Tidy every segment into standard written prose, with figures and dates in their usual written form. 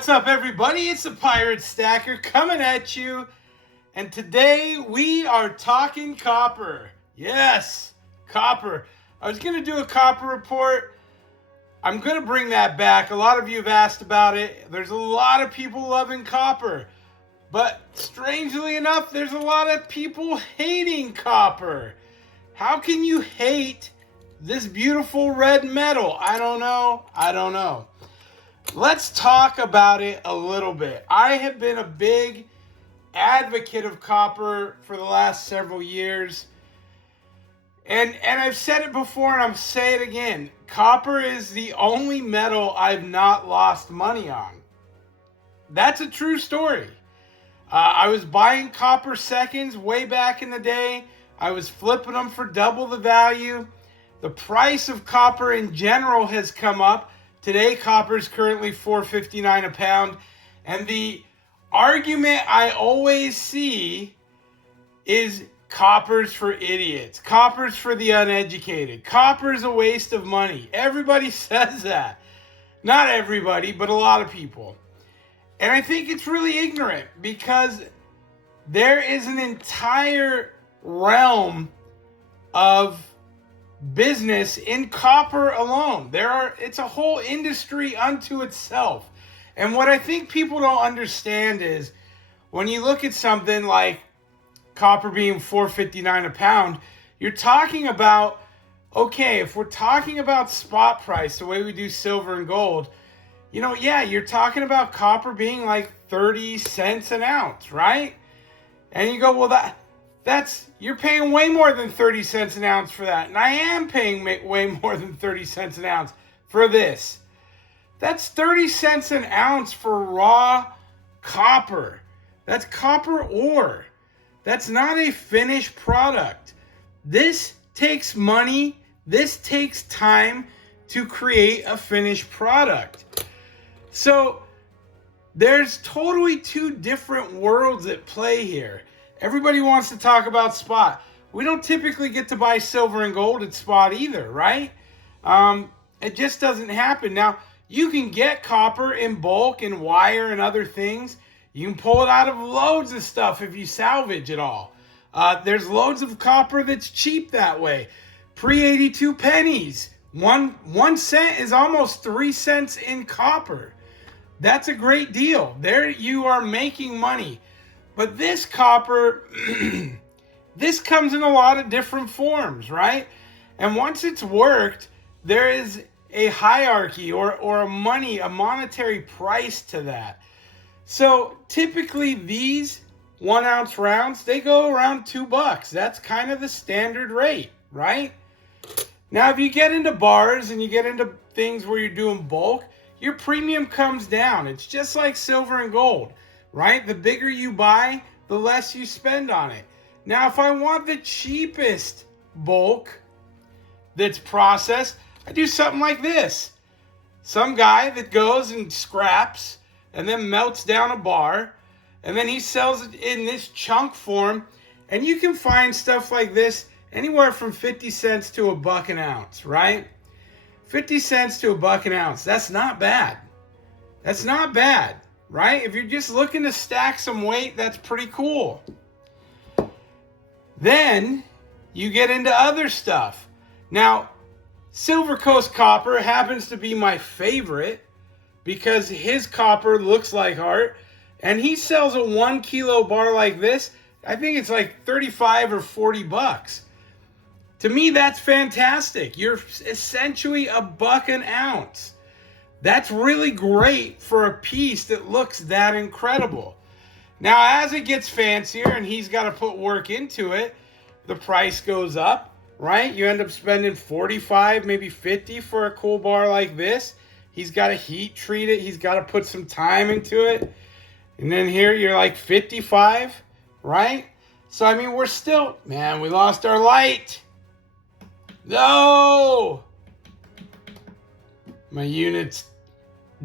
What's up, everybody? It's the Pirate Stacker coming at you. And today we are talking copper. Yes, copper. I was going to do a copper report. I'm going to bring that back. A lot of you have asked about it. There's a lot of people loving copper. But strangely enough, there's a lot of people hating copper. How can you hate this beautiful red metal? I don't know. Let's talk about it a little bit. I have been a big advocate of copper for the last several years. And I've said it before and I'm saying it again. Copper is the only metal I've not lost money on. That's a true story. I was buying copper seconds way back in the day. I was flipping them for double the value. The price of copper in general has come up. Today, copper is currently $4.59 a pound. And the argument I always see is copper's for idiots. Copper's for the uneducated. Copper's a waste of money. Everybody says that. Not everybody, but a lot of people. And I think it's really ignorant because there is an entire realm of business in copper alone. It's a whole industry unto itself. And what I think people don't understand is when you look at something like copper being $4.59 a pound, you're talking about, okay, if we're talking about spot price, the way we do silver and gold, you're talking about copper being like 30 cents an ounce, right? And you go, well, you're paying way more than 30 cents an ounce for that. And I am paying way more than 30 cents an ounce for this. That's 30 cents an ounce for raw copper. That's copper ore. That's not a finished product. This takes money. This takes time to create a finished product. So there's totally two different worlds at play here. Everybody wants to talk about spot. We don't typically get to buy silver and gold at spot either, right? It just doesn't happen. Now, you can get copper in bulk and wire and other things. You can pull it out of loads of stuff if you salvage it all. There's loads of copper that's cheap that way. Pre-82 pennies. 1 cent is almost 3 cents in copper. That's a great deal. There you are making money. But this copper, this comes in a lot of different forms, right? And once it's worked, there is a hierarchy or a monetary price to that. So typically these 1 ounce rounds, they go around $2. That's kind of the standard rate, right? Now, if you get into bars and you get into things where you're doing bulk, your premium comes down. It's just like silver and gold. Right? The bigger you buy, the less you spend on it. Now, if I want the cheapest bulk that's processed, I do something like this. Some guy that goes and scraps and then melts down a bar, and then he sells it in this chunk form, and you can find stuff like this anywhere from 50 cents to $1 an ounce, right? 50 cents to $1 an ounce. That's not bad. That's not bad. Right? If you're just looking to stack some weight, that's pretty cool. Then you get into other stuff. Now, Silver Coast Copper happens to be my favorite because his copper looks like art. And he sells a 1 kilo bar like this. I think it's like 35 or 40 bucks. To me, that's fantastic. You're essentially $1 an ounce. That's really great for a piece that looks that incredible. Now, as it gets fancier and he's got to put work into it, the price goes up, right? You end up spending 45, maybe 50 for a cool bar like this. He's got to heat treat it. He's got to put some time into it. And then here you're like 55, right? So, I mean, we're still, man, we lost our light. No! My unit's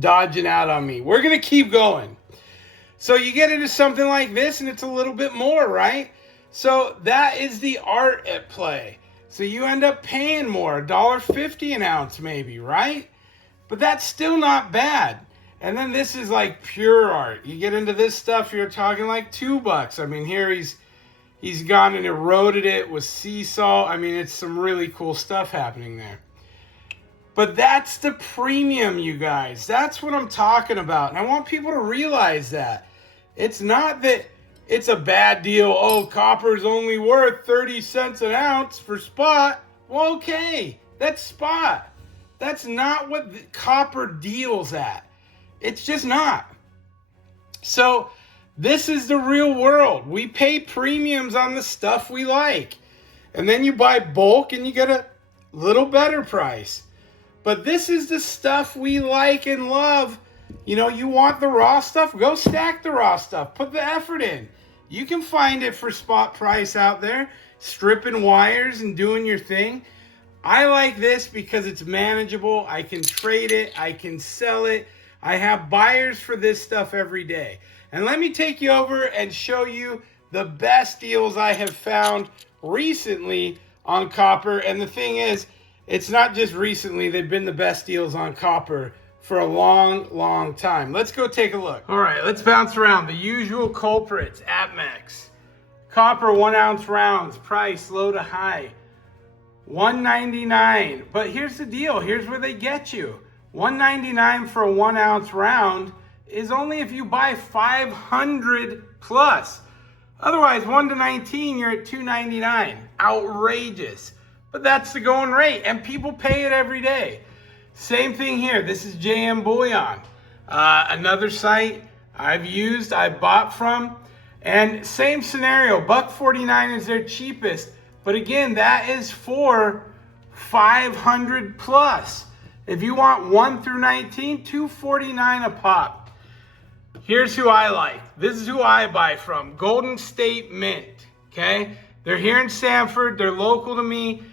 dodging out on me. We're going to keep going. So you get into something like this and it's a little bit more, right? So that is the art at play. So you end up paying more, $1.50 an ounce maybe, right? But that's still not bad. And then this is like pure art. You get into this stuff, you're talking like $2. I mean, here he's gone and eroded it with sea salt. I mean, it's some really cool stuff happening there. But that's the premium, you guys. That's what I'm talking about. And I want people to realize that. It's not that it's a bad deal. Oh, copper's only worth 30 cents an ounce for spot. Well, okay, that's spot. That's not what the copper deals at. It's just not. So this is the real world. We pay premiums on the stuff we like. And then you buy bulk and you get a little better price. But this is the stuff we like and love. You know, you want the raw stuff? Go stack the raw stuff. Put the effort in. You can find it for spot price out there. Stripping wires and doing your thing. I like this because it's manageable. I can trade it. I can sell it. I have buyers for this stuff every day. And let me take you over and show you the best deals I have found recently on copper. And the thing is, it's not just recently. They've been the best deals on copper for a long, long time. Let's go take a look. All right, let's bounce around. The usual culprits, APMEX. Copper 1 ounce rounds, price low to high, $1.99. But here's the deal. Here's where they get you. $1.99 for a 1 ounce round is only if you buy 500 plus. Otherwise, 1 to 19, you're at $2.99. Outrageous. But that's the going rate, and people pay it every day. Same thing here. This is JM Bullion, another site I've used, I bought from, and same scenario. $1.49 is their cheapest, but again, that is for 500 plus. If you want 1 through 19, $2.49 a pop. Here's who I like. This is who I buy from. Golden State Mint. Okay, they're here in Sanford. They're local to me.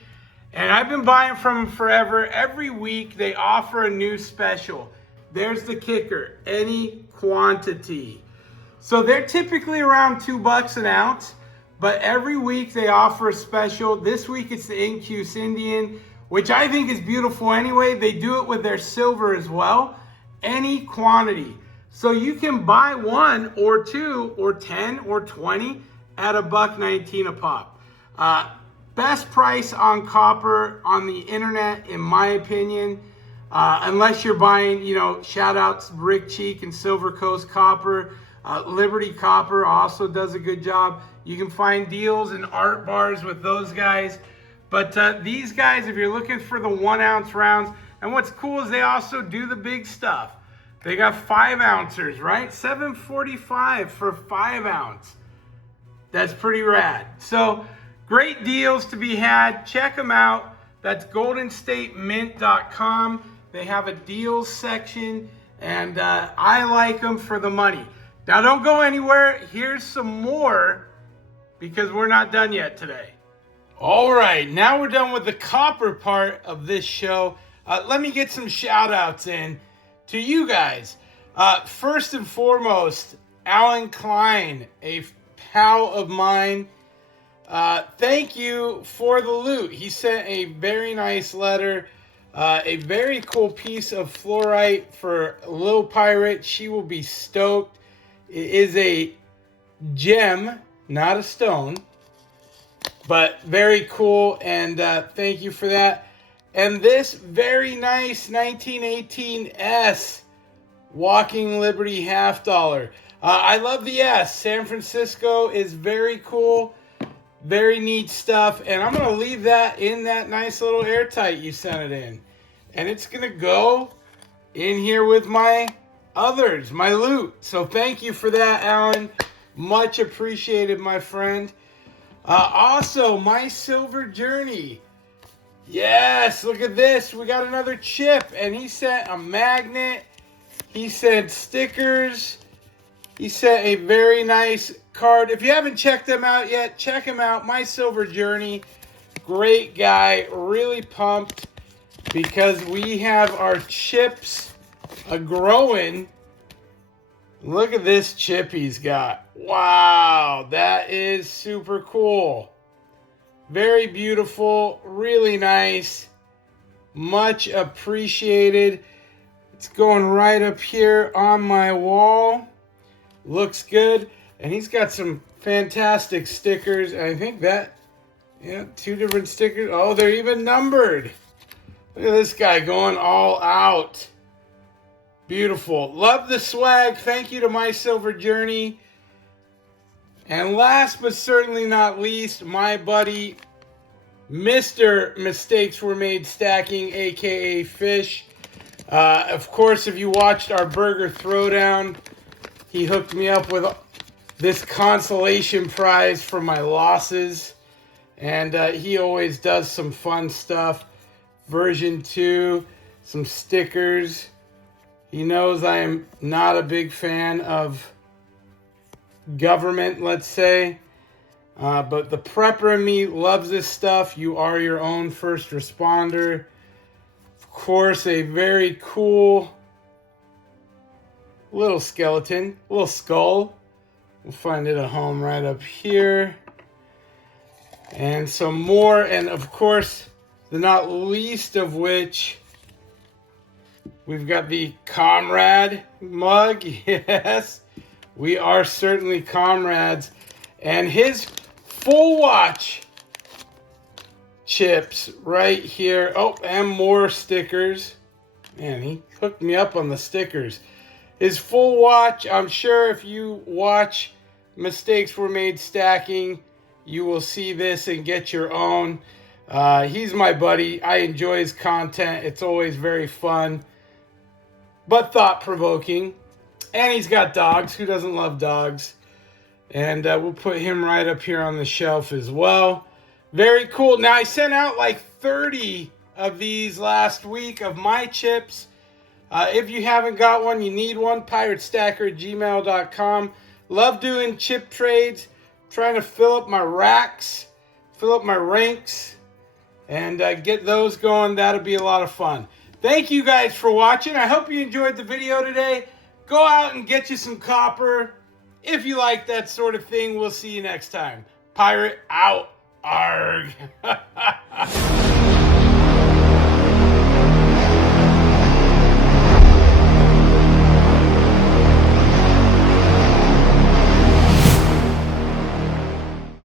And I've been buying from them forever. Every week they offer a new special. There's the kicker, any quantity. So they're typically around $2 an ounce, but every week they offer a special. This week it's the Incuse Indian, which I think is beautiful anyway. They do it with their silver as well. Any quantity. So you can buy 1 or 2 or 10 or 20 at $1.19 a pop. Best price on copper on the internet, in my opinion, unless you're buying, you know, Shoutouts, Brick Cheek and Silver Coast Copper. Liberty Copper also does a good job. You can find deals and art bars with those guys. But these guys, if you're looking for the 1 ounce rounds, and what's cool is they also do the big stuff. They got 5 ounces, right? $7.45 for 5 ounce. That's pretty rad. So great deals to be had. Check them out. That's goldenstatemint.com. They have a deals section, and I like them for the money. Now, don't go anywhere. Here's some more because we're not done yet today. All right, now we're done with the copper part of this show. Let me get some shout outs in to you guys. First and foremost, Alan Klein, a pal of mine. Thank you for the loot. He sent a very nice letter, a very cool piece of fluorite for Lil Pirate. She will be stoked. It is a gem, not a stone, but very cool, and thank you for that. And this very nice 1918 S Walking Liberty half dollar. I love the S. San Francisco is very cool. Very neat stuff. And I'm going to leave that in that nice little airtight you sent it in. And it's going to go in here with my others, my loot. So thank you for that, Alan. Much appreciated, my friend. Also, my silver journey. Yes, look at this. We got another chip. And he sent a magnet. He sent stickers. He sent a very nice card. If you haven't checked them out yet, check him out. My Silver Journey. Great guy. Really pumped because we have our chips a-growing. Look at this chip he's got. Wow, that is super cool. Very beautiful. Really nice. Much appreciated. It's going right up here on my wall. Looks good. And he's got some fantastic stickers. I think that, yeah, 2 different stickers. Oh, they're even numbered. Look at this guy going all out. Beautiful. Love the swag. Thank you to My Silver Journey. And last but certainly not least, my buddy, Mr. Mistakes Were Made Stacking, aka Fish. Of course, if you watched our burger throwdown, he hooked me up with this consolation prize for my losses. And he always does some fun stuff. Version 2, some stickers. He knows I am not a big fan of government, let's say. But the prepper in me loves this stuff. You are your own first responder. Of course, a very cool little skeleton, little skull. We'll find it a home right up here. And some more, and of course, the not least of which, we've got the Comrade mug. Yes, we are certainly comrades. And his full watch chips right here. Oh, and more stickers. Man, he hooked me up on the stickers. His full watch, I'm sure if you watch Mistakes Were Made Stacking, you will see this and get your own. He's my buddy. I enjoy his content. It's always very fun, but thought-provoking. And he's got dogs. Who doesn't love dogs? And we'll put him right up here on the shelf as well. Very cool. Now, I sent out like 30 of these last week of my chips. If you haven't got one, you need one, piratestacker@gmail.com. Love doing chip trades, trying to fill up my racks, fill up my ranks, and get those going. That'll be a lot of fun. Thank you guys for watching. I hope you enjoyed the video today. Go out and get you some copper. If you like that sort of thing, we'll see you next time. Pirate out. Arg.